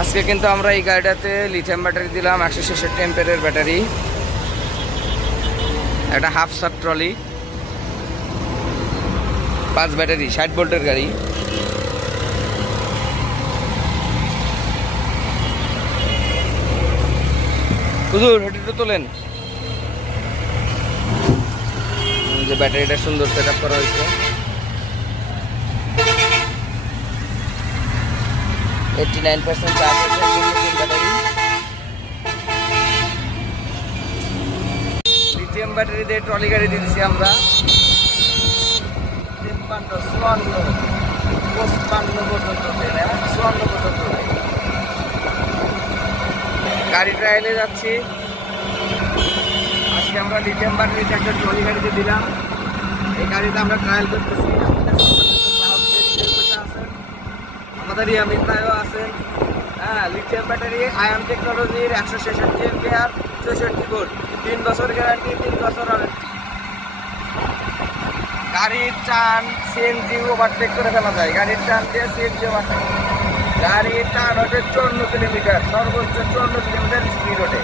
আজকে কিন্তু আমরা এই গাড়িটাতে লিথিয়াম ব্যাটারি দিলাম, 166 এম্পিয়ারের ব্যাটারি, একটা হাফ সাব ট্রলি, 5 ব্যাটারি, 60 ভোল্টের গাড়ি। হুজুর হেঁটে তোলেন, যে ব্যাটারিটা সুন্দর সেট আপ করা হয়েছে। 89% চার্জ আছে ব্যাটারি। লিথিয়াম ব্যাটারি দিয়ে ট্রলি গাড়ি দিয়েছি আমরা 53, 54, 55 পর্যন্ত, 54 পর্যন্ত গাড়ি ট্রায়ালে যাচ্ছি। আজকে আমরা লিথিয়াম ব্যাটারিতে একটা ট্রলি গাড়িতে দিলাম। এই গাড়িতে আমরা ট্রায়াল করতেছি। আমাদের ইয়ামিন ভাইও আছেন। হ্যাঁ, লিথিয়াম ব্যাটারি আয়ন টেকনোলজির 166 এম্পিয়ার, 64 ভোল্ট, 3 বছর গ্যারান্টি, 3 বছর ওয়ারেন্টি। গাড়ির টান সিএনজি ওভারটেক করে ফেলা যায়, গাড়ির টান দিয়ে সিএনজি ওভারটেক। গাড়ির টান ওঠে 54 কিলোমিটার, সর্বোচ্চ 54 কিলোমিটার স্পিড ওঠে।